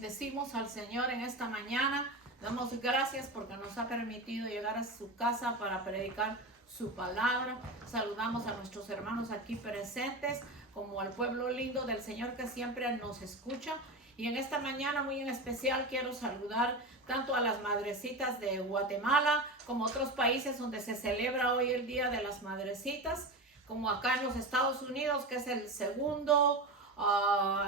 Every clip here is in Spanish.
Bendecimos al Señor en esta mañana. Damos gracias porque nos ha permitido llegar a su casa para predicar su palabra. Saludamos a nuestros hermanos aquí presentes, como al pueblo lindo del Señor que siempre nos escucha. Y en esta mañana muy en especial quiero saludar tanto a las madrecitas de Guatemala como otros países donde se celebra hoy el Día de las Madrecitas, como acá en los Estados Unidos, que es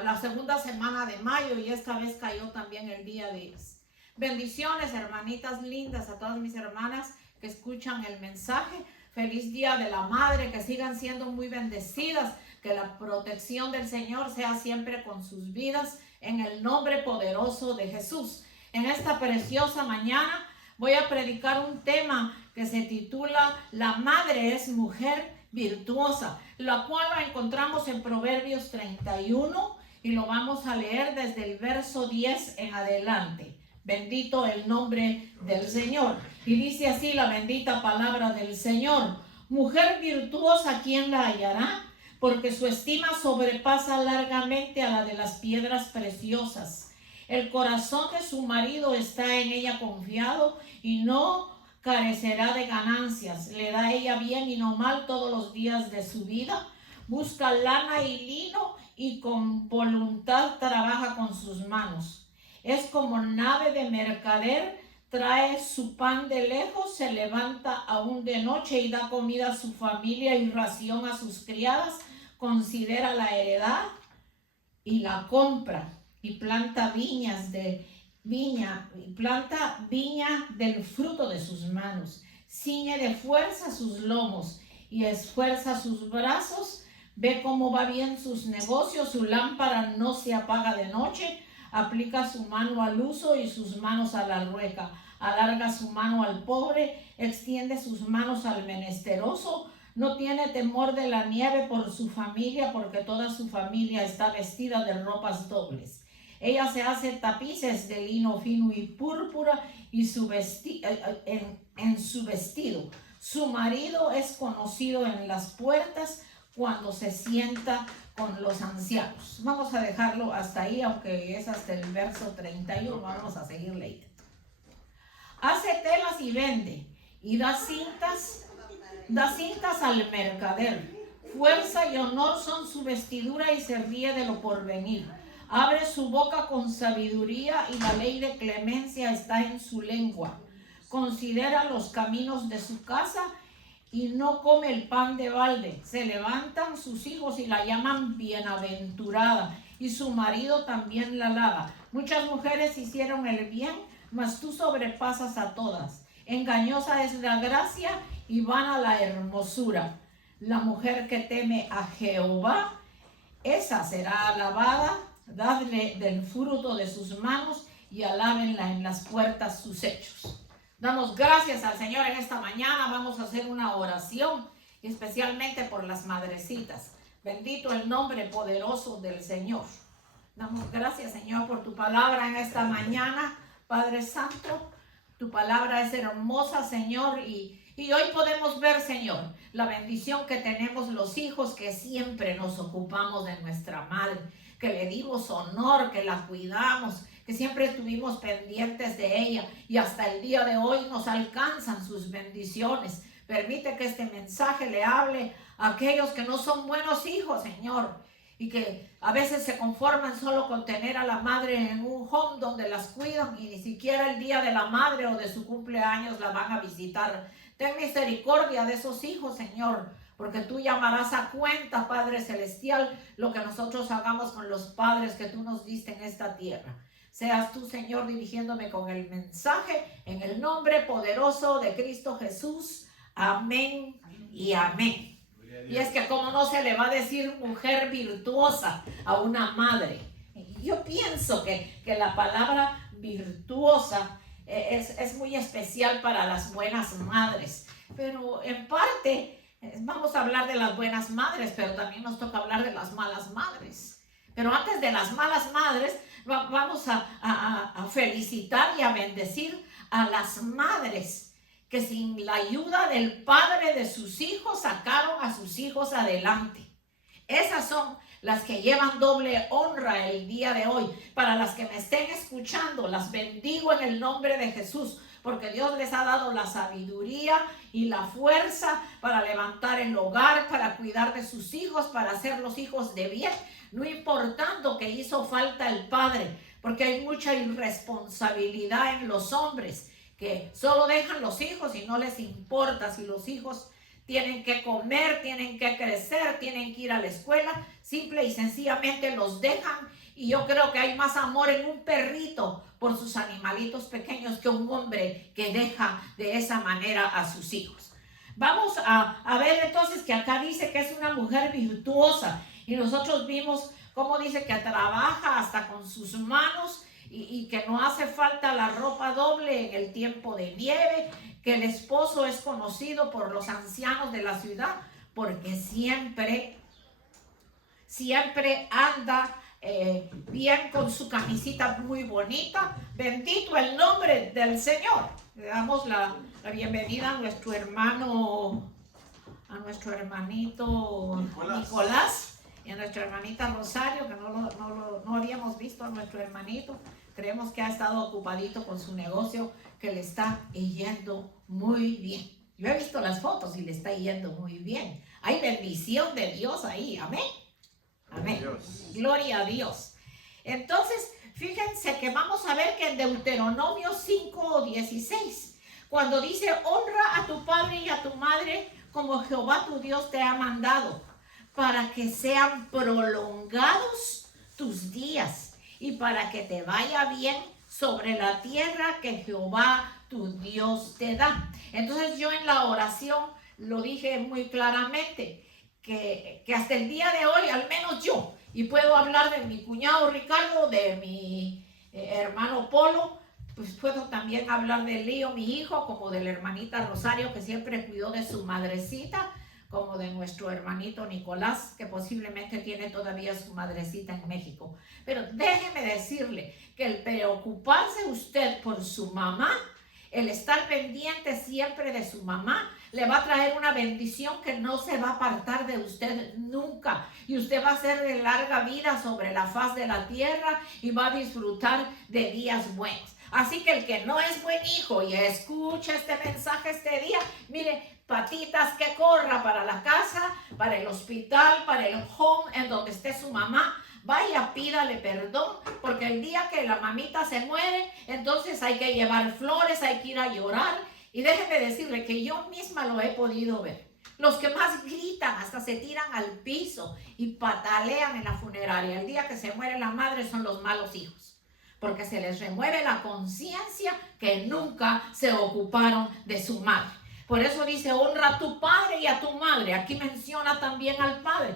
la segunda semana de mayo, y esta vez cayó también el día de ellas. Bendiciones, hermanitas lindas, a todas mis hermanas que escuchan el mensaje. Feliz Día de la Madre, que sigan siendo muy bendecidas, que la protección del Señor sea siempre con sus vidas, en el nombre poderoso de Jesús. En esta preciosa mañana voy a predicar un tema que se titula La madre es mujer virtuosa, la cual la encontramos en Proverbios 31 y lo vamos a leer desde el verso 10 en adelante. Bendito el nombre del Señor. Y dice así la bendita palabra del Señor: mujer virtuosa, ¿quién la hallará? Porque su estima sobrepasa largamente a la de las piedras preciosas. El corazón de su marido está en ella confiado y no carecerá de ganancias. Le da ella bien y no mal todos los días de su vida. Busca lana y lino y con voluntad trabaja con sus manos. Es como nave de mercader, trae su pan de lejos, se levanta aún de noche y da comida a su familia y ración a sus criadas. Considera la heredad y la compra, y planta viña del fruto de sus manos. Ciñe de fuerza sus lomos y esfuerza sus brazos. Ve cómo va bien sus negocios, su lámpara no se apaga de noche. Aplica su mano al uso y sus manos a la rueca. Alarga su mano al pobre, extiende sus manos al menesteroso. No tiene temor de la nieve por su familia, porque toda su familia está vestida de ropas dobles. Ella se hace tapices de lino fino y púrpura y en su vestido. Su marido es conocido en las puertas cuando se sienta con los ancianos. Vamos a dejarlo hasta ahí, aunque es hasta el verso 31. Vamos a seguir leyendo. Hace telas y vende, y da cintas al mercader. Fuerza y honor son su vestidura, y se ríe de lo porvenir. Abre su boca con sabiduría, y la ley de clemencia está en su lengua. Considera los caminos de su casa y no come el pan de balde. Se levantan sus hijos y la llaman bienaventurada, y su marido también la alaba. Muchas mujeres hicieron el bien, mas tú sobrepasas a todas. Engañosa es la gracia y vana la hermosura. La mujer que teme a Jehová, esa será alabada. Dadle del fruto de sus manos y alábenla en las puertas sus hechos. Damos gracias al Señor en esta mañana. Vamos a hacer una oración, especialmente por las madrecitas. Bendito el nombre poderoso del Señor. Damos gracias, Señor, por tu palabra en esta mañana. Padre Santo, tu palabra es hermosa, Señor, y hoy podemos ver, Señor, la bendición que tenemos los hijos, que siempre nos ocupamos de nuestra madre, que le dimos honor, que la cuidamos, que siempre estuvimos pendientes de ella, y hasta el día de hoy nos alcanzan sus bendiciones. Permite que este mensaje le hable a aquellos que no son buenos hijos, Señor, y que a veces se conforman solo con tener a la madre en un home donde las cuidan, y ni siquiera el día de la madre o de su cumpleaños la van a visitar. Ten misericordia de esos hijos, Señor, porque tú llamarás a cuenta, Padre Celestial, lo que nosotros hagamos con los padres que tú nos diste en esta tierra. Seas tú, Señor, dirigiéndome con el mensaje, en el nombre poderoso de Cristo Jesús. Amén y amén. Y es que como no se le va a decir mujer virtuosa a una madre. Yo pienso que la palabra virtuosa es muy especial para las buenas madres, pero en parte vamos a hablar de las buenas madres, pero también nos toca hablar de las malas madres. Pero antes de las malas madres, vamos a felicitar y a bendecir a las madres que sin la ayuda del padre de sus hijos sacaron a sus hijos adelante. Esas son las que llevan doble honra el día de hoy. Para las que me estén escuchando, las bendigo en el nombre de Jesús, porque Dios les ha dado la sabiduría y la fuerza para levantar el hogar, para cuidar de sus hijos, para ser los hijos de bien, no importando que hizo falta el padre, porque hay mucha irresponsabilidad en los hombres que solo dejan los hijos y no les importa si los hijos tienen que comer, tienen que crecer, tienen que ir a la escuela, simple y sencillamente los dejan. Y yo creo que hay más amor en un perrito por sus animalitos pequeños que un hombre que deja de esa manera a sus hijos. Vamos a ver entonces que acá dice que es una mujer virtuosa, y nosotros vimos cómo dice que trabaja hasta con sus manos y que no hace falta la ropa doble en el tiempo de nieve, que el esposo es conocido por los ancianos de la ciudad porque siempre anda bien con su camisita muy bonita. Bendito el nombre del Señor. Le damos la bienvenida a nuestro hermano, a nuestro hermanito Nicolás y a nuestra hermanita Rosario, que no habíamos visto a nuestro hermanito. Creemos que ha estado ocupadito con su negocio, que le está yendo muy bien. Yo he visto las fotos y le está yendo muy bien. Hay bendición de Dios ahí. Amén. Amén. Dios. Gloria a Dios. Entonces, fíjense que vamos a ver que en Deuteronomio 5:16, cuando dice: honra a tu padre y a tu madre como Jehová tu Dios te ha mandado, para que sean prolongados tus días y para que te vaya bien sobre la tierra que Jehová tu Dios te da. Entonces yo en la oración lo dije muy claramente, que hasta el día de hoy, al menos yo, y puedo hablar de mi cuñado Ricardo, de mi hermano Polo, pues puedo también hablar de Lío, mi hijo, como de la hermanita Rosario, que siempre cuidó de su madrecita, como de nuestro hermanito Nicolás, que posiblemente tiene todavía su madrecita en México. Pero déjeme decirle que el preocuparse usted por su mamá, el estar pendiente siempre de su mamá, le va a traer una bendición que no se va a apartar de usted nunca. Y usted va a ser de larga vida sobre la faz de la tierra y va a disfrutar de días buenos. Así que el que no es buen hijo y escucha este mensaje este día, mire, patitas que corra para la casa, para el hospital, para el home en donde esté su mamá. Vaya, pídale perdón, porque el día que la mamita se muere, entonces hay que llevar flores, hay que ir a llorar. Y déjeme decirle que yo misma lo he podido ver. Los que más gritan, hasta se tiran al piso y patalean en la funeraria el día que se muere la madre, son los malos hijos, porque se les remueve la conciencia que nunca se ocuparon de su madre. Por eso dice: honra a tu padre y a tu madre. Aquí menciona también al padre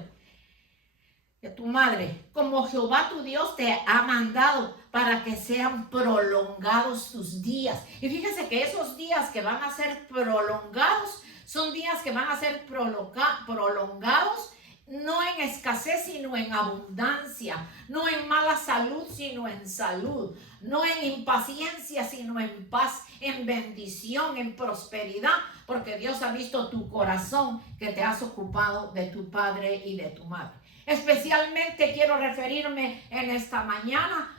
y a tu madre, como Jehová tu Dios te ha mandado, para que sean prolongados tus días. Y fíjese que esos días que van a ser prolongados son días que van a ser prolongados, no en escasez, sino en abundancia, no en mala salud, sino en salud, no en impaciencia, sino en paz, en bendición, en prosperidad, porque Dios ha visto tu corazón, que te has ocupado de tu padre y de tu madre. Especialmente quiero referirme en esta mañana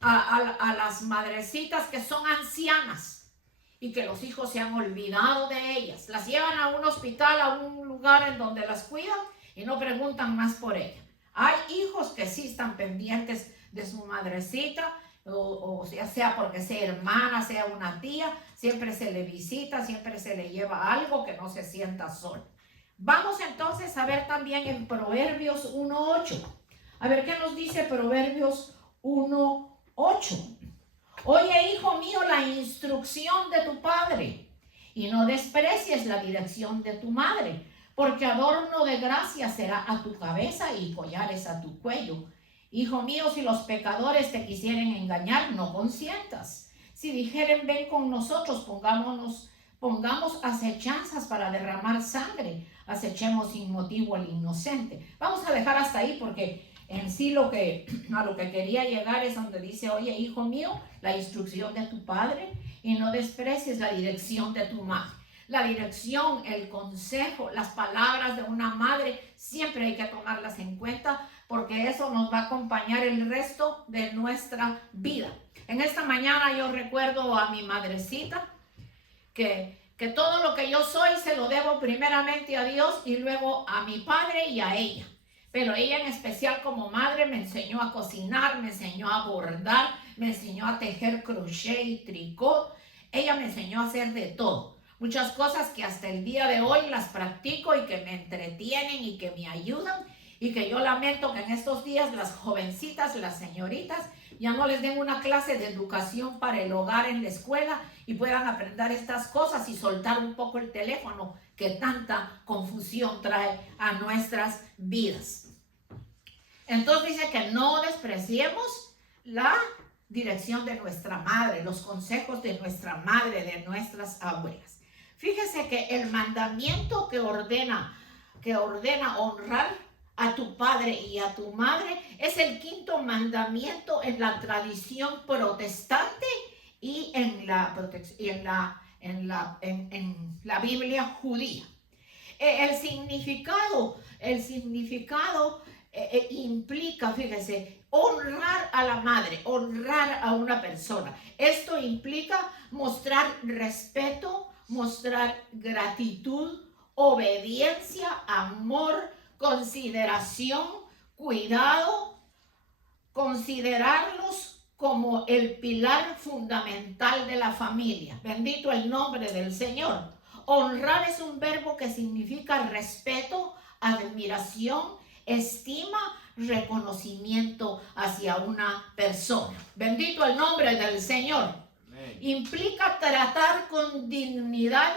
a las madrecitas que son ancianas y que los hijos se han olvidado de ellas. Las llevan a un hospital, a un lugar en donde las cuidan y no preguntan más por ella. Hay hijos que sí están pendientes de su madrecita, o sea porque sea hermana, sea una tía, siempre se le visita, siempre se le lleva algo, que no se sienta sola. Vamos entonces a ver también en Proverbios 1:8. A ver qué nos dice Proverbios 1:8. Oye, hijo mío, la instrucción de tu padre, y no desprecies la dirección de tu madre, porque adorno de gracia será a tu cabeza y collares a tu cuello. Hijo mío, si los pecadores te quisieren engañar, no consientas. Si dijeren: ven con nosotros, pongamos acechanzas para derramar sangre, acechemos sin motivo al inocente. Vamos a dejar hasta ahí, porque en sí a lo que quería llegar es donde dice: oye, hijo mío, la instrucción de tu padre, y no desprecies la dirección de tu madre. La dirección, el consejo, las palabras de una madre, siempre hay que tomarlas en cuenta porque eso nos va a acompañar el resto de nuestra vida. En esta mañana yo recuerdo a mi madrecita que todo lo que yo soy se lo debo primeramente a Dios y luego a mi padre y a ella. Pero ella en especial como madre me enseñó a cocinar, me enseñó a bordar, me enseñó a tejer crochet y tricot. Ella me enseñó a hacer de todo. Muchas cosas que hasta el día de hoy las practico y que me entretienen y que me ayudan. Y que yo lamento que en estos días las jovencitas, las señoritas, ya no les den una clase de educación para el hogar en la escuela y puedan aprender estas cosas y soltar un poco el teléfono que tanta confusión trae a nuestras vidas. Entonces dice que no despreciemos la dirección de nuestra madre, los consejos de nuestra madre, de nuestras abuelas. Fíjese que el mandamiento que ordena honrar a tu padre y a tu madre es el quinto mandamiento en la tradición protestante y en la Biblia judía. El significado implica, fíjese, honrar a la madre, honrar a una persona. Esto implica mostrar respeto, mostrar gratitud, obediencia, amor, consideración, cuidado, considerarlos como el pilar fundamental de la familia. Bendito el nombre del Señor. Honrar es un verbo que significa respeto, admiración, estima, reconocimiento hacia una persona. Bendito el nombre del Señor. Amén. Implica tratar con dignidad,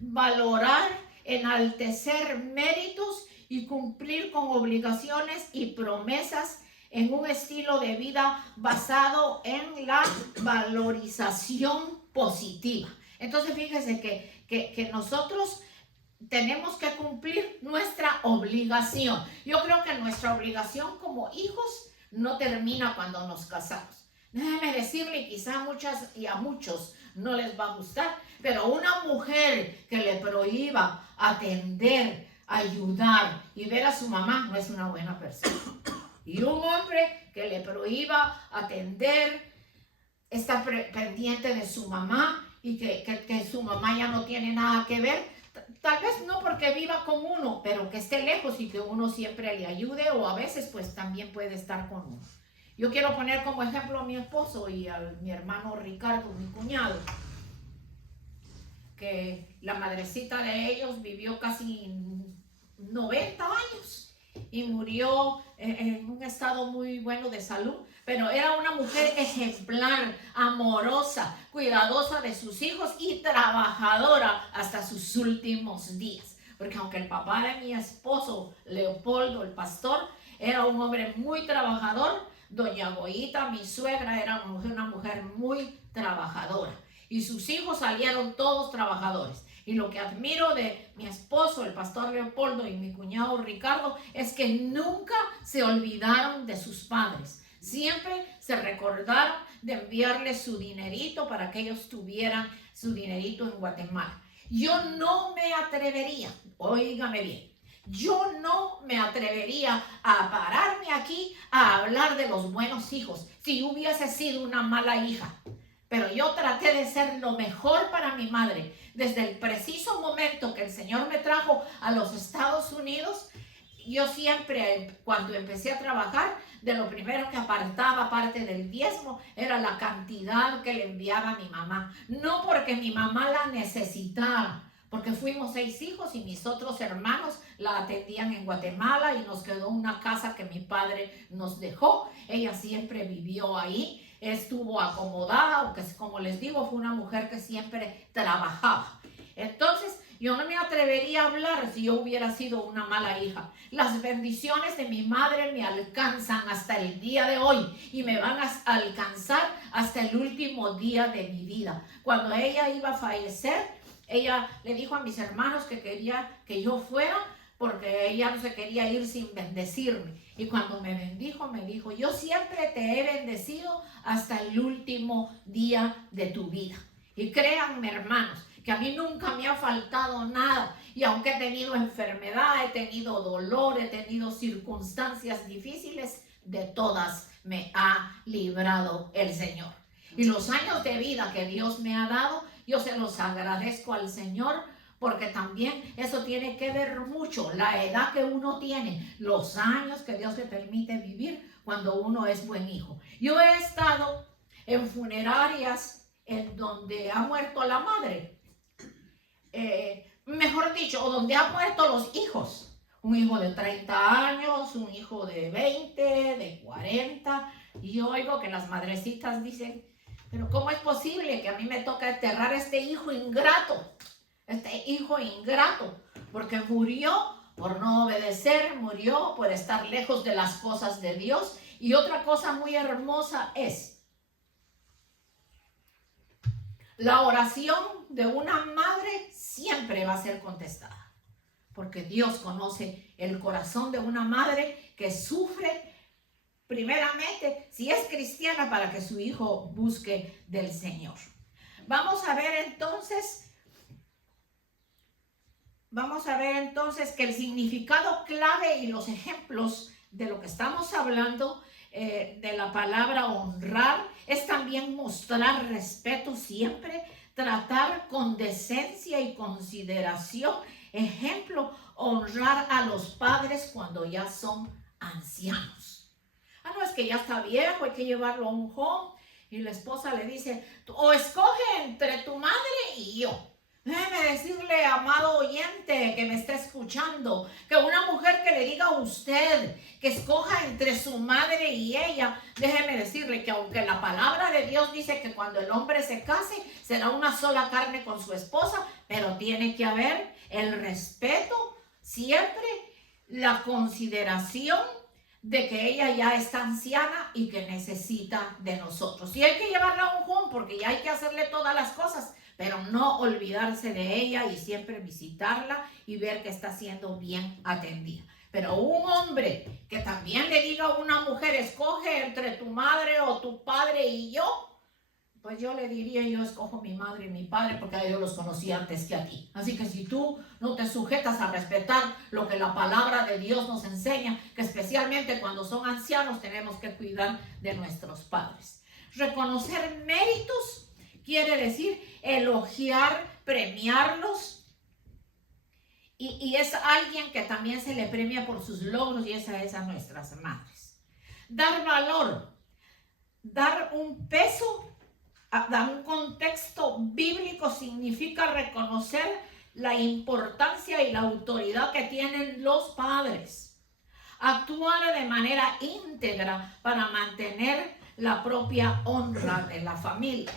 valorar, enaltecer méritos y cumplir con obligaciones y promesas en un estilo de vida basado en la valorización positiva. Entonces fíjese que nosotros tenemos que cumplir nuestra obligación. Yo creo que nuestra obligación como hijos no termina cuando nos casamos. Déjeme decirle, quizá a muchos no les va a gustar, pero una mujer que le prohíba atender, ayudar y ver a su mamá no es una buena persona. Y un hombre que le prohíba atender, estar pendiente de su mamá y que su mamá ya no tiene nada que ver, tal vez no porque viva con uno, pero que esté lejos y que uno siempre le ayude, o a veces pues también puede estar con uno. Yo quiero poner como ejemplo a mi esposo y a mi hermano Ricardo, mi cuñado, que la madrecita de ellos vivió casi 90 años y murió en un estado muy bueno de salud, pero era una mujer ejemplar, amorosa, cuidadosa de sus hijos y trabajadora hasta sus últimos días. Porque aunque el papá de mi esposo, Leopoldo, el pastor, era un hombre muy trabajador, doña Goyita, mi suegra, era una mujer muy trabajadora. Y sus hijos salieron todos trabajadores. Y lo que admiro de mi esposo, el pastor Leopoldo, y mi cuñado Ricardo, es que nunca se olvidaron de sus padres. Siempre se recordaron de enviarles su dinerito para que ellos tuvieran su dinerito en Guatemala. Yo no me atrevería, óigame bien, yo no me atrevería a pararme aquí a hablar de los buenos hijos si hubiese sido una mala hija. Pero yo traté de ser lo mejor para mi madre. Desde el preciso momento que el Señor me trajo a los Estados Unidos, yo siempre, cuando empecé a trabajar, de lo primero que apartaba, aparte del diezmo, era la cantidad que le enviaba a mi mamá. No porque mi mamá la necesitara, porque fuimos 6 hijos y mis otros hermanos la atendían en Guatemala y nos quedó una casa que mi padre nos dejó. Ella siempre vivió ahí. Estuvo acomodada, aunque como les digo, fue una mujer que siempre trabajaba. Entonces, yo no me atrevería a hablar si yo hubiera sido una mala hija. Las bendiciones de mi madre me alcanzan hasta el día de hoy y me van a alcanzar hasta el último día de mi vida. Cuando ella iba a fallecer, ella le dijo a mis hermanos que quería que yo fuera porque ella no se quería ir sin bendecirme. Y cuando me bendijo, me dijo, yo siempre te he bendecido hasta el último día de tu vida. Y créanme, hermanos, que a mí nunca me ha faltado nada. Y aunque he tenido enfermedad, he tenido dolor, he tenido circunstancias difíciles, de todas me ha librado el Señor. Y los años de vida que Dios me ha dado, yo se los agradezco al Señor, porque también eso tiene que ver mucho, la edad que uno tiene, los años que Dios le permite vivir cuando uno es buen hijo. Yo he estado en funerarias en donde ha muerto la madre, mejor dicho, o donde han muerto los hijos. Un hijo de 30 años, un hijo de 20, de 40, y yo oigo que las madrecitas dicen, pero ¿cómo es posible que a mí me toca enterrar a este hijo ingrato? Este hijo ingrato, porque murió por no obedecer, murió por estar lejos de las cosas de Dios. Y otra cosa muy hermosa es la oración de una madre siempre va a ser contestada, porque Dios conoce el corazón de una madre que sufre primeramente, si es cristiana, para que su hijo busque del Señor. Vamos a ver entonces que el significado clave y los ejemplos de lo que estamos hablando de la palabra honrar es también mostrar respeto siempre, tratar con decencia y consideración. Ejemplo, honrar a los padres cuando ya son ancianos. No, es que ya está viejo, hay que llevarlo a un home. Y la esposa le dice, o escoge entre tu madre y yo. Déjeme decirle, amado oyente que me está escuchando, que una mujer que le diga a usted que escoja entre su madre y ella, déjeme decirle que aunque la palabra de Dios dice que cuando el hombre se case, será una sola carne con su esposa, pero tiene que haber el respeto, siempre la consideración de que ella ya está anciana y que necesita de nosotros. Y hay que llevarla a un home porque ya hay que hacerle todas las cosas, pero no olvidarse de ella y siempre visitarla y ver que está siendo bien atendida. Pero un hombre que también le diga a una mujer, escoge entre tu madre o tu padre y yo, pues yo le diría, yo escojo mi madre y mi padre porque a ellos los conocí antes que a ti. Así que si tú no te sujetas a respetar lo que la palabra de Dios nos enseña, que especialmente cuando son ancianos tenemos que cuidar de nuestros padres. Reconocer méritos quiere decir elogiar, premiarlos. Y es alguien que también se le premia por sus logros, y esa es a nuestras madres. Dar valor, dar un peso, dar un contexto bíblico significa reconocer la importancia y la autoridad que tienen los padres. Actuar de manera íntegra para mantener la propia honra de la familia.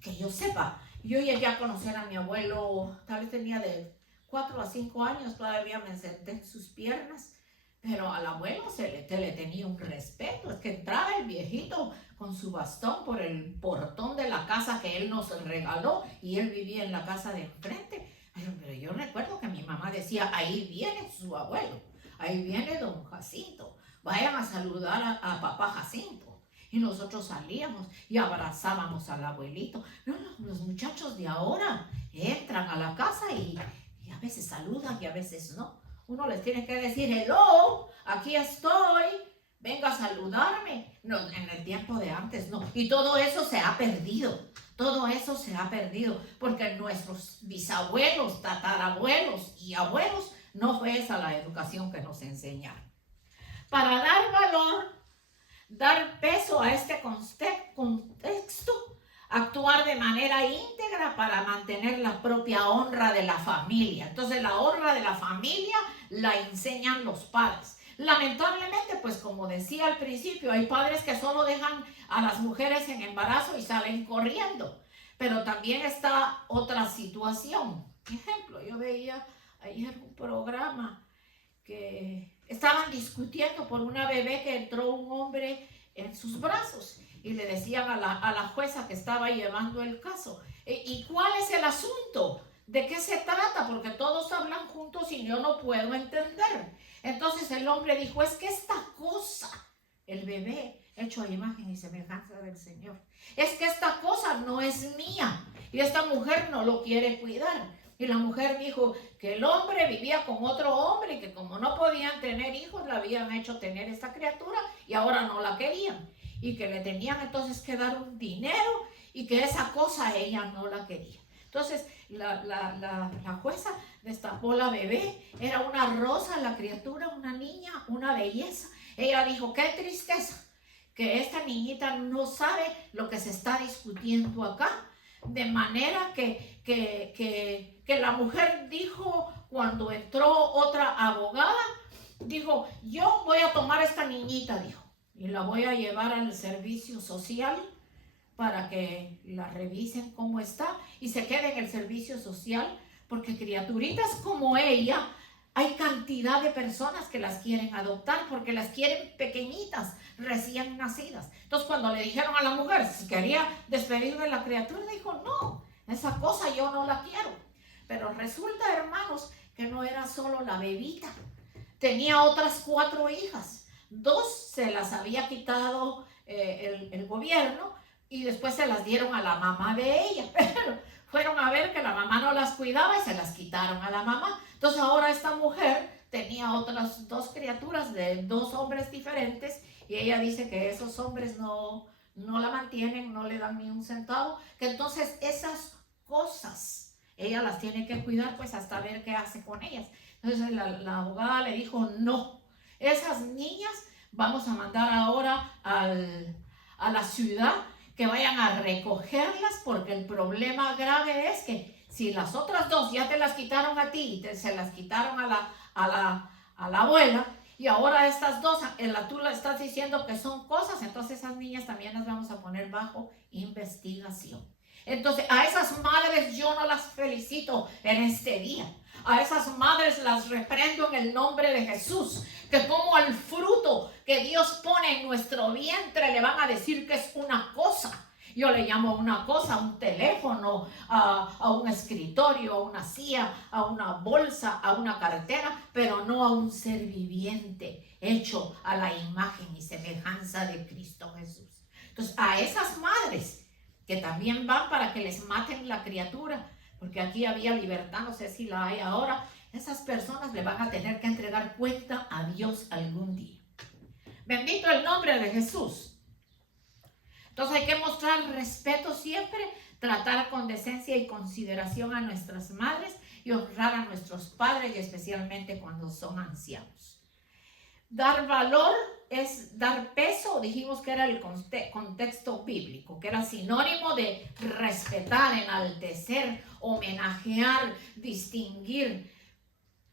Que yo sepa, yo llegué a conocer a mi abuelo, tal vez tenía de 4 a 5 años, todavía me senté en sus piernas, pero al abuelo se le tenía un respeto. Es que entraba el viejito con su bastón por el portón de la casa que él nos regaló, y él vivía en la casa de enfrente. Pero yo recuerdo que mi mamá decía, ahí viene su abuelo, ahí viene don Jacinto, vayan a saludar a papá Jacinto. Y nosotros salíamos y abrazábamos al abuelito. No, los muchachos de ahora entran a la casa y a veces saludan y a veces no. Uno les tiene que decir, hello, aquí estoy, venga a saludarme. No, en el tiempo de antes no. Y todo eso se ha perdido. Todo eso se ha perdido porque nuestros bisabuelos, tatarabuelos y abuelos no fue esa la educación que nos enseñaron. Para dar valor, dar peso a este contexto, actuar de manera íntegra para mantener la propia honra de la familia. Entonces la honra de la familia la enseñan los padres. Lamentablemente, pues como decía al principio, hay padres que solo dejan a las mujeres en embarazo y salen corriendo. Pero también está otra situación. Por ejemplo, yo veía ayer un programa que estaban discutiendo por una bebé que entró un hombre en sus brazos, y le decían a la jueza que estaba llevando el caso, ¿y cuál es el asunto? ¿De qué se trata? Porque todos hablan juntos y yo no puedo entender. Entonces el hombre dijo, es que esta cosa, el bebé, hecho a imagen y semejanza del Señor. Es que esta cosa no es mía y esta mujer no lo quiere cuidar. Y la mujer dijo que el hombre vivía con otro hombre y que como no podían tener hijos, le habían hecho tener esta criatura y ahora no la querían. Y que le tenían entonces que dar un dinero y que esa cosa ella no la quería. Entonces la jueza destapó la bebé, era una rosa la criatura, una niña, una belleza. Ella dijo, qué tristeza que esta niñita no sabe lo que se está discutiendo acá. De manera que la mujer dijo, cuando entró otra abogada, dijo, yo voy a tomar a esta niñita, dijo, y la voy a llevar al servicio social para que la revisen cómo está y se quede en el servicio social, porque criaturitas como ella, hay cantidad de personas que las quieren adoptar porque las quieren pequeñitas, recién nacidas. Entonces cuando le dijeron a la mujer si quería despedir de la criatura, dijo, no, esa cosa yo no la quiero. Pero resulta, hermanos, que no era solo la bebita, tenía otras 4 hijas. 2 se las había quitado el gobierno y después se las dieron a la mamá de ella, pero fueron a ver que la mamá no las cuidaba y se las quitaron a la mamá. Entonces ahora esta mujer tenía otras 2 criaturas de 2 hombres diferentes y ella dice que esos hombres no la mantienen, no le dan ni un centavo, que entonces esas cosas ella las tiene que cuidar pues hasta ver qué hace con ellas. Entonces la abogada le dijo, no, esas niñas vamos a mandar ahora a la ciudad que vayan a recogerlas, porque el problema grave es que si las otras 2 ya te las quitaron a ti y se las quitaron a la abuela, y ahora estas 2, tú le estás diciendo que son cosas, entonces esas niñas también las vamos a poner bajo investigación. Entonces a esas madres yo no las felicito en este día. A esas madres las reprendo en el nombre de Jesús, que como al fruto que Dios pone en nuestro vientre le van a decir que es una cosa. Yo le llamo una cosa, a un teléfono, a un escritorio, a una silla, a una bolsa, a una cartera, pero no a un ser viviente hecho a la imagen y semejanza de Cristo Jesús. Entonces a esas madres que también van para que les maten la criatura, porque aquí había libertad, no sé si la hay ahora, esas personas le van a tener que entregar cuenta a Dios algún día. Bendito el nombre de Jesús. Entonces hay que mostrar respeto siempre, tratar con decencia y consideración a nuestras madres y honrar a nuestros padres, y especialmente cuando son ancianos. Dar valor es dar peso, dijimos que era el contexto bíblico, que era sinónimo de respetar, enaltecer, homenajear, distinguir,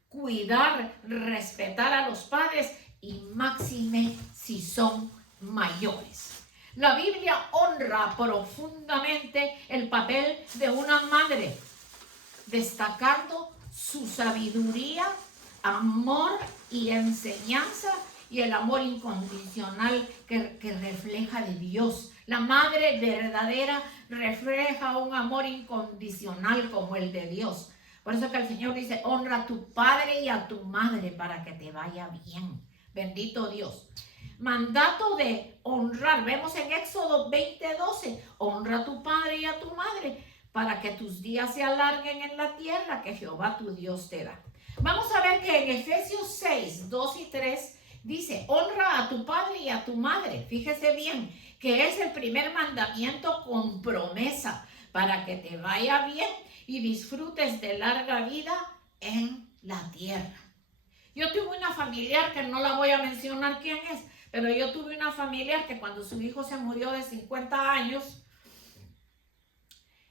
cuidar, respetar a los padres y máxime si son mayores. La Biblia honra profundamente el papel de una madre, destacando su sabiduría, amor y enseñanza y el amor incondicional que refleja de Dios. La madre verdadera refleja un amor incondicional como el de Dios. Por eso que el Señor dice, honra a tu padre y a tu madre para que te vaya bien. Bendito Dios. Mandato de honrar. Vemos en Éxodo 20:12, honra a tu padre y a tu madre para que tus días se alarguen en la tierra que Jehová tu Dios te da. Vamos a ver que en Efesios 6:2 y 3 dice, honra a tu padre y a tu madre. Fíjese bien que es el primer mandamiento con promesa para que te vaya bien y disfrutes de larga vida en la tierra. Yo tuve una familiar que no la voy a mencionar quién es, pero yo tuve una familiar que cuando su hijo se murió de 50 años,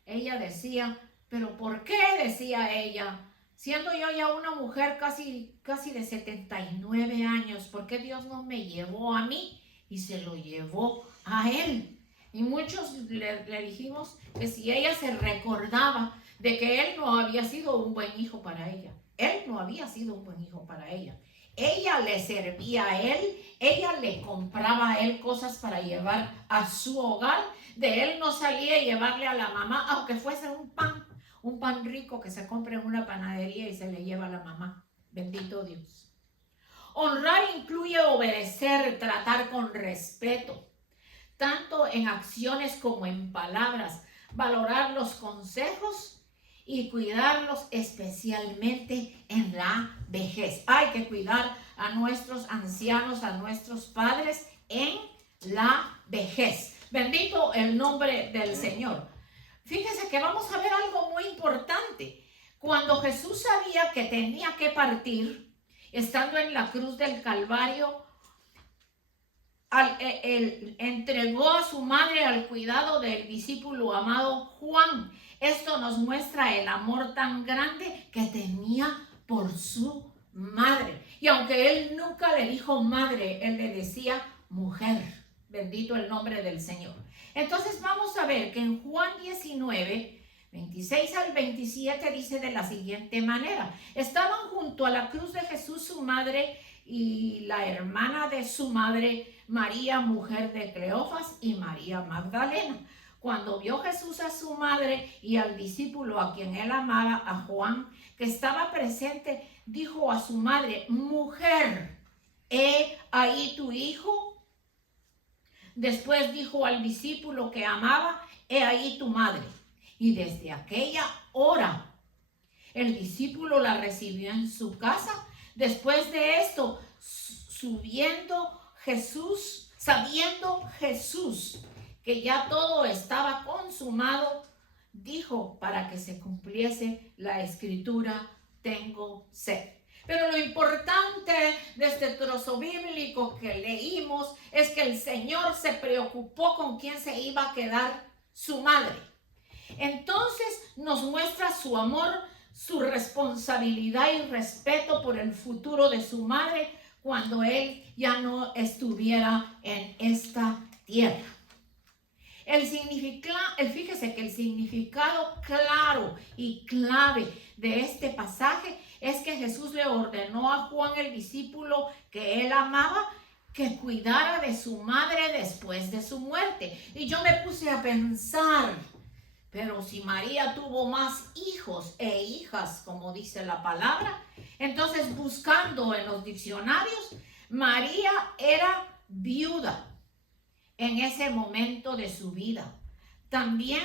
ella decía, ¿pero por qué? Decía ella, siendo yo ya una mujer casi de 79 años, ¿por qué Dios no me llevó a mí y se lo llevó a él? Y muchos le dijimos que si ella se recordaba de que él no había sido un buen hijo para ella. Él no había sido un buen hijo para ella. Ella le servía a él, ella le compraba a él cosas para llevar a su hogar. De él no salía llevarle a la mamá, aunque fuese un pan rico que se compra en una panadería y se le lleva a la mamá. Bendito Dios. Honrar incluye obedecer, tratar con respeto. tanto en acciones como en palabras, valorar los consejos y cuidarlos especialmente en la vejez. Hay que cuidar a nuestros ancianos, a nuestros padres en la vejez. Bendito el nombre del Señor. Fíjese que vamos a ver algo muy importante. Cuando Jesús sabía que tenía que partir, estando en la cruz del Calvario, entregó a su madre al cuidado del discípulo amado Juan. Esto nos muestra el amor tan grande que tenía por su madre. Y aunque él nunca le dijo madre, él le decía mujer. Bendito el nombre del Señor. Entonces vamos a ver que en Juan 19, 26 al 27 dice de la siguiente manera: estaban junto a la cruz de Jesús su madre y la hermana de su madre, María, mujer de Cleofas, y María Magdalena. Cuando vio Jesús a su madre y al discípulo a quien él amaba, a Juan, que estaba presente, dijo a su madre: mujer, ¿he ahí tu hijo? Después dijo al discípulo que amaba: he ahí tu madre. Y desde aquella hora el discípulo la recibió en su casa. Después de esto, sabiendo Jesús que ya todo estaba consumado, dijo, para que se cumpliese la escritura: tengo sed. Pero lo importante de este trozo bíblico que leímos es que el Señor se preocupó con quién se iba a quedar su madre. Entonces nos muestra su amor, su responsabilidad y respeto por el futuro de su madre cuando él ya no estuviera en esta tierra. Fíjese que el significado claro y clave de este pasaje es que Jesús le ordenó a Juan, el discípulo que él amaba, que cuidara de su madre después de su muerte. Y yo me puse a pensar, pero si María tuvo más hijos e hijas, como dice la palabra, entonces buscando en los diccionarios, María era viuda en ese momento de su vida. También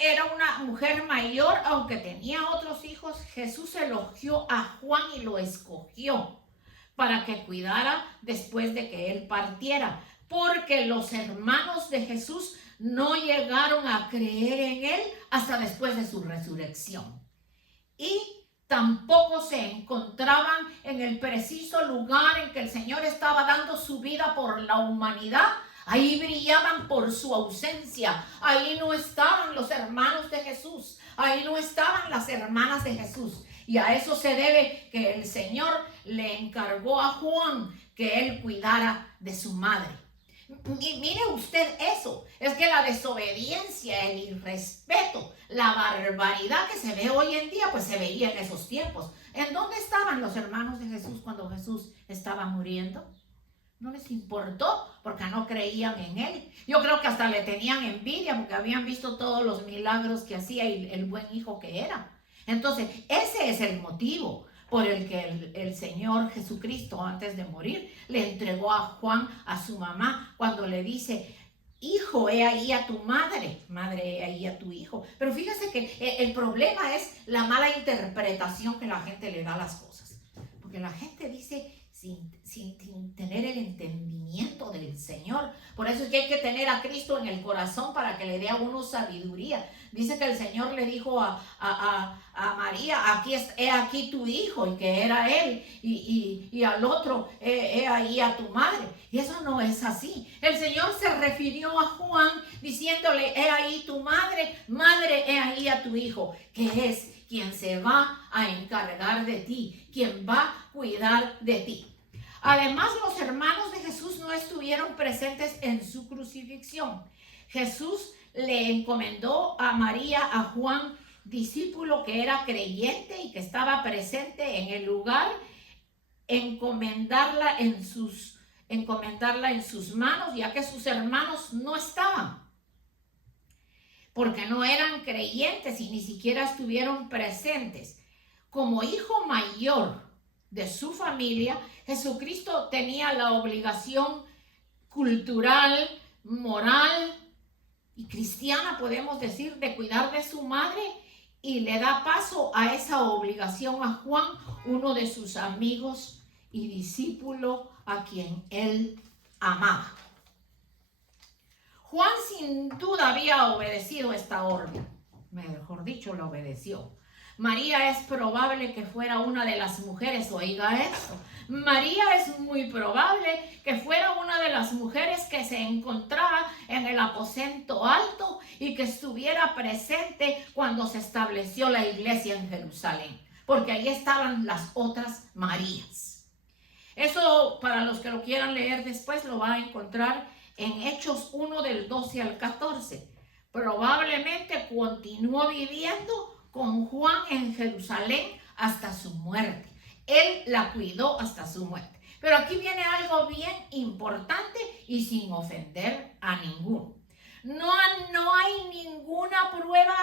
era una mujer mayor, aunque tenía otros hijos. Jesús elogió a Juan y lo escogió para que cuidara después de que él partiera, porque los hermanos de Jesús no llegaron a creer en él hasta después de su resurrección. Y tampoco se encontraban en el preciso lugar en que el Señor estaba dando su vida por la humanidad. Ahí brillaban por su ausencia. Ahí no estaban los hermanos de Jesús. Ahí no estaban las hermanas de Jesús. Y a eso se debe que el Señor le encargó a Juan que él cuidara de su madre. Y mire usted eso, es que la desobediencia, el irrespeto, la barbaridad que se ve hoy en día, pues se veía en esos tiempos. ¿En dónde estaban los hermanos de Jesús cuando Jesús estaba muriendo? No les importó porque no creían en él. Yo creo que hasta le tenían envidia porque habían visto todos los milagros que hacía y el buen hijo que era. Entonces, ese es el motivo por el que el Señor Jesucristo, antes de morir, le entregó a Juan a su mamá cuando le dice: hijo, he ahí a tu madre, madre, he ahí a tu hijo. Pero fíjese que el problema es la mala interpretación que la gente le da a las cosas, porque la gente dice sin tener el entendimiento del Señor. Por eso es que hay que tener a Cristo en el corazón para que le dé a uno sabiduría. Dice que el Señor le dijo a María: he aquí tu hijo, y que era él, y al otro: he ahí a tu madre. Y eso no es así. El Señor se refirió a Juan diciéndole: he ahí tu madre, madre, he ahí a tu hijo, que es quien se va a encargar de ti, quien va a cuidar de ti. Además, los hermanos de Jesús no estuvieron presentes en su crucifixión. Jesús le encomendó a María, a Juan, discípulo que era creyente y que estaba presente en el lugar, encomendarla en sus manos, ya que sus hermanos no estaban, porque no eran creyentes y ni siquiera estuvieron presentes. Como hijo mayor de su familia, Jesucristo tenía la obligación cultural, moral y cristiana, podemos decir, de cuidar de su madre, y le da paso a esa obligación a Juan, uno de sus amigos y discípulo a quien él amaba. Juan sin duda había obedecido esta orden, mejor dicho, la obedeció. María es probable que fuera una de las mujeres, oiga esto, María es muy probable que fuera una de las mujeres que se encontraba en el aposento alto y que estuviera presente cuando se estableció la iglesia en Jerusalén, porque ahí estaban las otras Marías. Eso, para los que lo quieran leer después, lo va a encontrar en Hechos 1 del 12 al 14. Probablemente continuó viviendo con Juan en Jerusalén hasta su muerte. Él la cuidó hasta su muerte. Pero aquí viene algo bien importante y sin ofender a ninguno. No hay ninguna prueba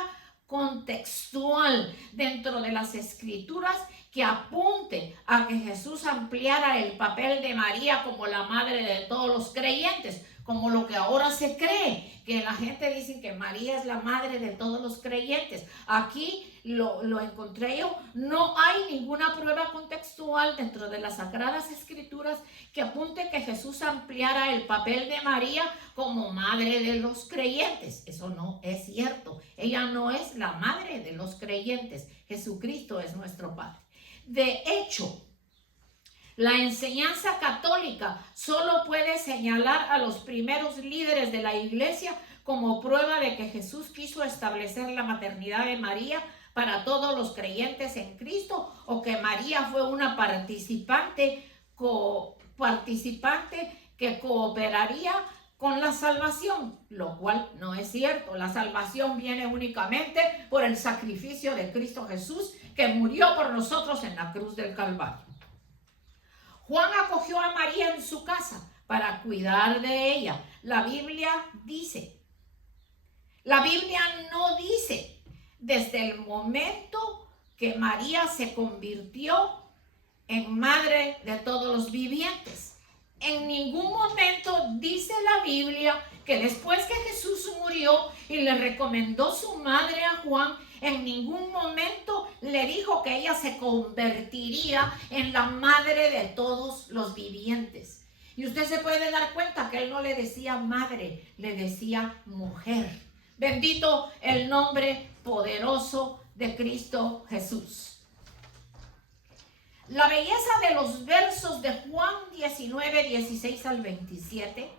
contextual dentro de las escrituras que apunte a que Jesús ampliara el papel de María como la madre de todos los creyentes, como lo que ahora se cree, que la gente dice que María es la madre de todos los creyentes. Aquí lo encontré yo. No hay ninguna prueba contextual dentro de las Sagradas Escrituras que apunte que Jesús ampliara el papel de María como madre de los creyentes. Eso no es cierto. Ella no es la madre de los creyentes. Jesucristo es nuestro Padre. De hecho, la enseñanza católica solo puede señalar a los primeros líderes de la iglesia como prueba de que Jesús quiso establecer la maternidad de María para todos los creyentes en Cristo, o que María fue una participante que cooperaría con la salvación, lo cual no es cierto. La salvación viene únicamente por el sacrificio de Cristo Jesús, que murió por nosotros en la cruz del Calvario. Juan acogió a María en su casa para cuidar de ella. La Biblia no dice desde el momento que María se convirtió en madre de todos los vivientes. En ningún momento dice la Biblia que después que Jesús murió y le recomendó su madre a Juan, en ningún momento le dijo que ella se convertiría en la madre de todos los vivientes. Y usted se puede dar cuenta que él no le decía madre, le decía mujer. Bendito el nombre poderoso de Cristo Jesús. La belleza de los versos de Juan 19, 16 al 27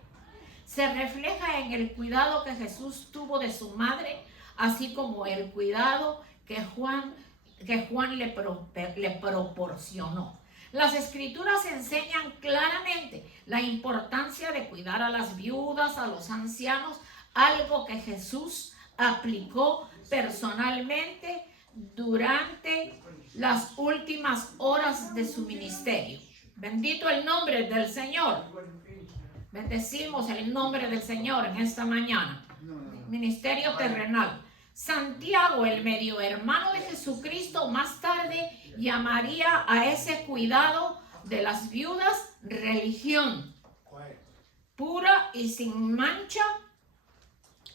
se refleja en el cuidado que Jesús tuvo de su madre, así como el cuidado que Juan le proporcionó. Las escrituras enseñan claramente la importancia de cuidar a las viudas, a los ancianos, algo que Jesús aplicó personalmente durante las últimas horas de su ministerio. Bendito el nombre del Señor. Bendecimos el nombre del Señor en esta mañana. Ministerio terrenal. Santiago, el medio hermano de Jesucristo, más tarde llamaría a ese cuidado de las viudas religión pura y sin mancha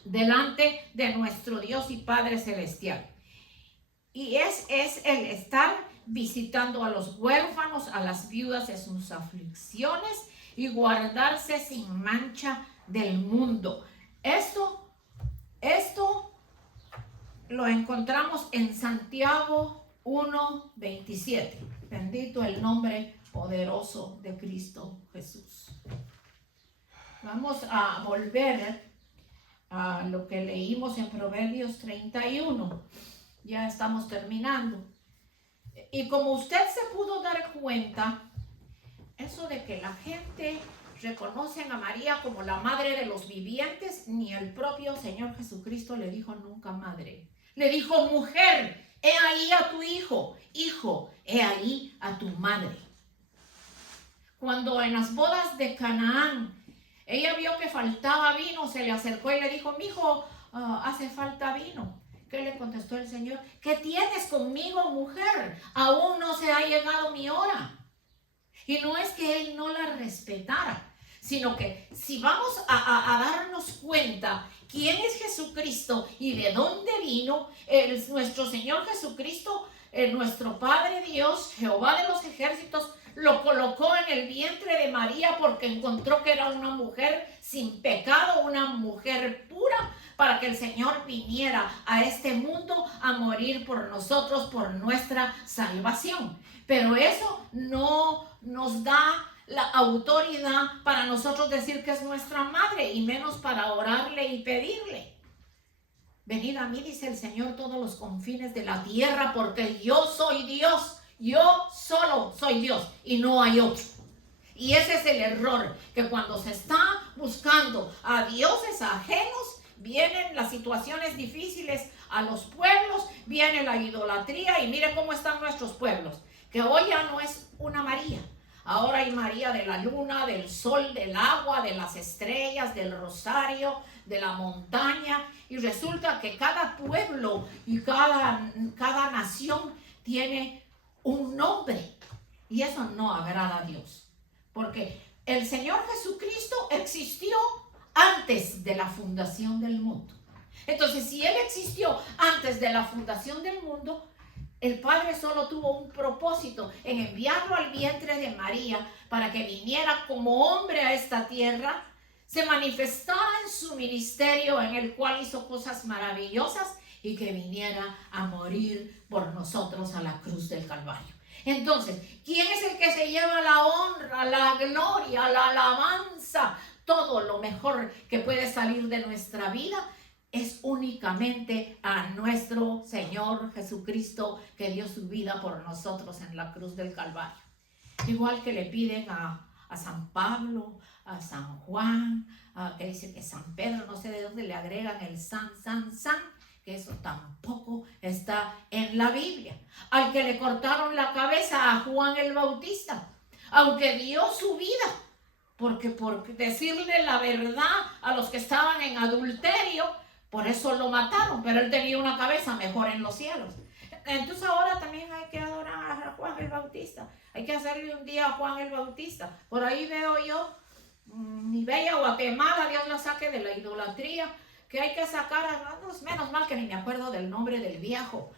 delante de nuestro Dios y Padre Celestial. Y es el estar visitando a los huérfanos, a las viudas en sus aflicciones y guardarse sin mancha del mundo. Esto lo encontramos en Santiago 1:27. Bendito el nombre poderoso de Cristo Jesús. Vamos a volver a lo que leímos en Proverbios 31. Ya estamos terminando. Y como usted se pudo dar cuenta, eso de que la gente reconoce a María como la madre de los vivientes, ni el propio Señor Jesucristo le dijo nunca madre. Le dijo mujer, he ahí a tu hijo, hijo, he ahí a tu madre. Cuando en las bodas de Canaán, ella vio que faltaba vino, se le acercó y le dijo, mijo, hace falta vino. ¿Qué le contestó el Señor? ¿Qué tienes conmigo, mujer? Aún no se ha llegado mi hora. Y no es que él no la respetara, sino que si vamos a darnos cuenta quién es Jesucristo y de dónde vino, nuestro Señor Jesucristo, nuestro Padre Dios, Jehová de los ejércitos, lo colocó en el vientre de María porque encontró que era una mujer sin pecado, una mujer pura, para que el Señor viniera a este mundo a morir por nosotros, por nuestra salvación. Pero eso no nos da la autoridad para nosotros decir que es nuestra madre, y menos para orarle y pedirle. Venid a mí, dice el Señor, todos los confines de la tierra, porque yo soy Dios. Yo solo soy Dios y no hay otro. Y ese es el error, que cuando se está buscando a dioses ajenos, vienen las situaciones difíciles a los pueblos, viene la idolatría, y mire cómo están nuestros pueblos, que hoy ya no es una María. Ahora hay María de la luna, del sol, del agua, de las estrellas, del rosario, de la montaña, y resulta que cada pueblo y cada nación tiene un nombre, y eso no agrada a Dios, porque el Señor Jesucristo existió antes de la fundación del mundo. Entonces, si Él existió antes de la fundación del mundo, el Padre solo tuvo un propósito, en enviarlo al vientre de María para que viniera como hombre a esta tierra, se manifestara en su ministerio, en el cual hizo cosas maravillosas, y que viniera a morir por nosotros a la cruz del Calvario. Entonces, ¿quién es el que se lleva la honra, la gloria, la alabanza, todo lo mejor que puede salir de nuestra vida? Es únicamente a nuestro Señor Jesucristo, que dio su vida por nosotros en la cruz del Calvario. Igual que le piden a San Pablo, a San Juan, que dice que San Pedro, no sé de dónde le agregan el San, que eso tampoco está en la Biblia. Al que le cortaron la cabeza, a Juan el Bautista, aunque dio su vida, porque por decirle la verdad a los que estaban en adulterio, por eso lo mataron, pero él tenía una cabeza mejor en los cielos. Entonces ahora también hay que adorar a Juan el Bautista, hay que hacerle un día a Juan el Bautista. Por ahí veo yo, mi bella Guatemala, Dios la saque de la idolatría, que hay que sacar a menos mal que ni me acuerdo del nombre del viejo.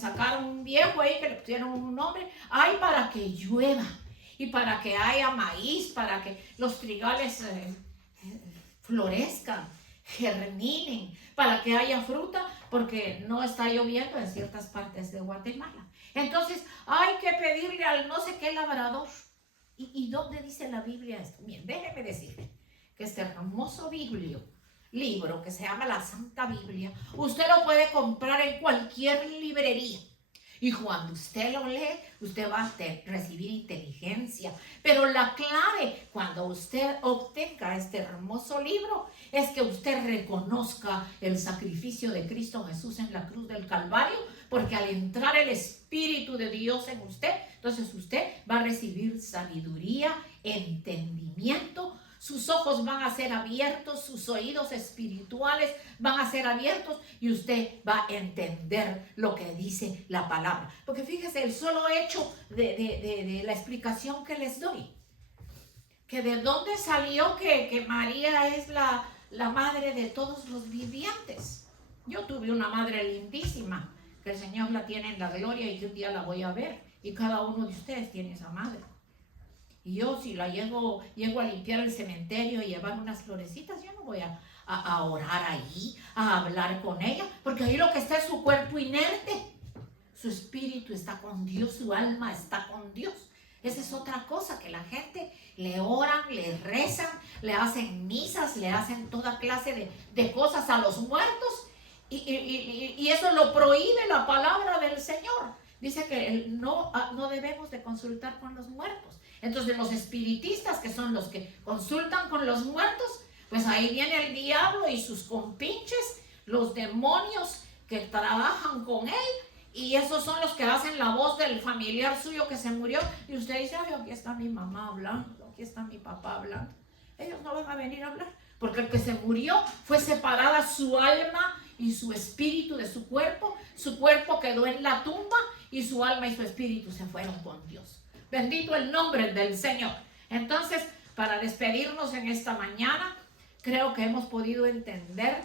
Sacaron un viejo ahí que le pusieron un nombre, ay, para que llueva y para que haya maíz, para que los trigales florezcan, germinen, para que haya fruta, porque no está lloviendo en ciertas partes de Guatemala. Entonces hay que pedirle al no sé qué labrador. ¿Y dónde dice la Biblia esto? Bien, déjeme decirle que este hermoso libro que se llama la Santa Biblia, usted lo puede comprar en cualquier librería, y cuando usted lo lee, usted va a recibir inteligencia. Pero la clave, cuando usted obtenga este hermoso libro, es que usted reconozca el sacrificio de Cristo Jesús en la cruz del Calvario, porque al entrar el Espíritu de Dios en usted, entonces usted va a recibir sabiduría, entendimiento. Sus ojos van a ser abiertos, sus oídos espirituales van a ser abiertos, y usted va a entender lo que dice la palabra. Porque fíjese, el solo hecho de la explicación que les doy, que de dónde salió que María es la madre de todos los vivientes. Yo tuve una madre lindísima, que el Señor la tiene en la gloria, y que un día la voy a ver, y cada uno de ustedes tiene esa madre. Y yo, si la llego a limpiar el cementerio y llevar unas florecitas, yo no voy a orar allí, a hablar con ella, porque ahí lo que está es su cuerpo inerte. Su espíritu está con Dios, su alma está con Dios. Esa es otra cosa, que la gente le oran, le rezan, le hacen misas, le hacen toda clase de cosas a los muertos, y eso lo prohíbe la palabra del Señor. Dice que no debemos de consultar con los muertos. Entonces los espiritistas, que son los que consultan con los muertos, pues ahí viene el diablo y sus compinches, los demonios que trabajan con él, y esos son los que hacen la voz del familiar suyo que se murió, y usted dice, ay, aquí está mi mamá hablando, aquí está mi papá hablando. Ellos no van a venir a hablar, porque el que se murió fue separada su alma y su espíritu de su cuerpo quedó en la tumba, y su alma y su espíritu se fueron con Dios. Bendito el nombre del Señor. Entonces, para despedirnos en esta mañana. Creo que hemos podido entender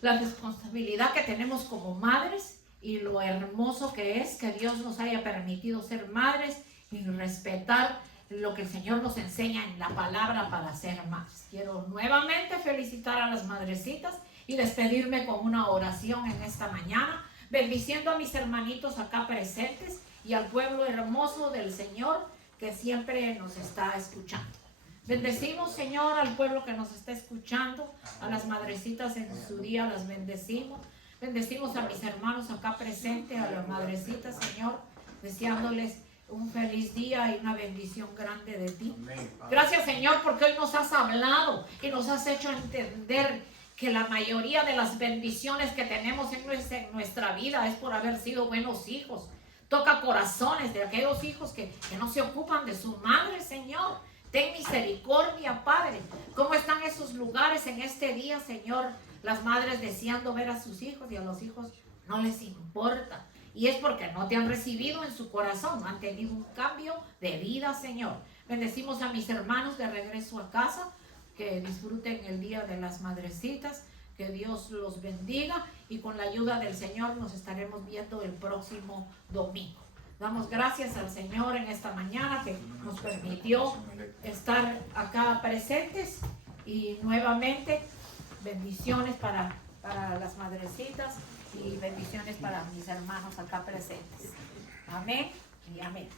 la responsabilidad que tenemos como madres y lo hermoso que es que Dios nos haya permitido ser madres y respetar lo que el Señor nos enseña en la palabra para ser madres. Quiero nuevamente felicitar a las madrecitas y despedirme con una oración en esta mañana, bendiciendo a mis hermanitos acá presentes y al pueblo hermoso del Señor que siempre nos está escuchando. Bendecimos, Señor, al pueblo que nos está escuchando, a las madrecitas en su día las bendecimos. Bendecimos a mis hermanos acá presentes, a las madrecitas, Señor, deseándoles un feliz día y una bendición grande de ti. Gracias, Señor, porque hoy nos has hablado y nos has hecho entender que la mayoría de las bendiciones que tenemos en nuestra vida es por haber sido buenos hijos. Toca corazones de aquellos hijos que no se ocupan de su madre, Señor. Ten misericordia, Padre. ¿Cómo están esos lugares en este día, Señor? Las madres deseando ver a sus hijos y a los hijos no les importa. Y es porque no te han recibido en su corazón, no han tenido un cambio de vida, Señor. Bendecimos a mis hermanos de regreso a casa, que disfruten el día de las madrecitas, que Dios los bendiga y con la ayuda del Señor nos estaremos viendo el próximo domingo. Damos gracias al Señor en esta mañana que nos permitió estar acá presentes y nuevamente bendiciones para las madrecitas y bendiciones para mis hermanos acá presentes. Amén y amén.